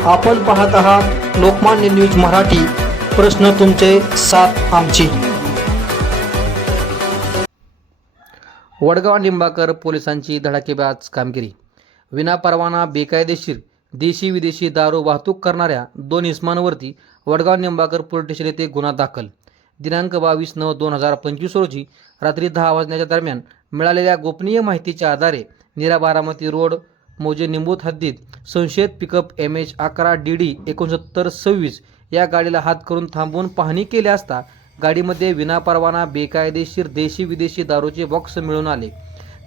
आपण पाहत आहात लोकमान्य न्यूज मराठी. प्रश्न तुमचे साथ आमची. वडगाव निंबाकर पोलिसांची धडाकेबाज कामगिरी. विनापरवाना बेकायदेशीर देशी विदेशी दारू वाहतूक करणाऱ्या दोन इस्मांवरती वडगाव निंबाकर पोलीस स्टेशन येथे गुन्हा दाखल. दिनांक बावीस नऊ दोन हजार पंचवीस रोजी रात्री दहा वाजण्याच्या दरम्यान मिळालेल्या गोपनीय माहितीच्या आधारे निरा बारामती रोड मोजे निंबूत हद्दीत संशयित पिकअप एम एच अकरा डी डी एकोणसत्तर सव्वीस या गाडीला हात करून थांबवून पाहणी केली असता गाडीमध्ये विनापरवाना बेकायदेशीर देशी विदेशी दारूचे बॉक्स मिळून आले.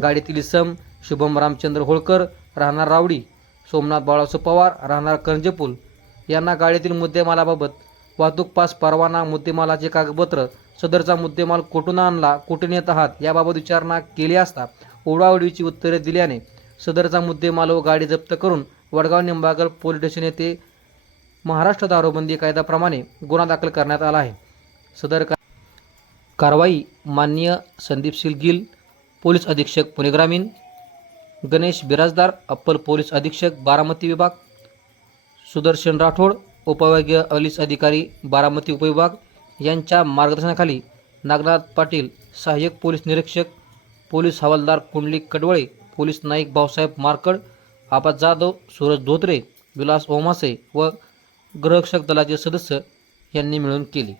गाडीतील सम शुभम रामचंद्र होळकर राहणार रावडी सोमनाथ बाळासो पवार राहणार करंजपूल यांना गाडीतील मुद्देमालाबाबत वाहतूक पास परवाना मुद्देमालाचे कागदपत्र सदरचा मुद्देमाल कुठून आणला कुठून येत आहात याबाबत विचारणा केली असता ओढाओढीची उत्तरे दिल्याने सदरचा मुद्देमाल व गाडी जप्त करून वडगाव निंबागर पोलीस स्टेशन येथे महाराष्ट्र दारूबंदी कायद्याप्रमाणे गुन्हा दाखल करण्यात आला आहे. सदर का कारवाई माननीय संदीप सिलगिल पोलीस अधीक्षक पुणे ग्रामीण गणेश बिराजदार अप्पर पोलीस अधीक्षक बारामती विभाग सुदर्शन राठोड उपविभागीय अलीस अधिकारी बारामती उपविभाग यांच्या मार्गदर्शनाखाली नागनाथ पाटील सहाय्यक पोलीस निरीक्षक पोलीस हवालदार कुंडलिक कडवळे पोलीस नाईक भाऊसाहेब मार्कड आपा जाधव सूरज धोत्रे विलास ओमासे व गृहरक्षक दलाचे सदस्य यांनी मिळून केली.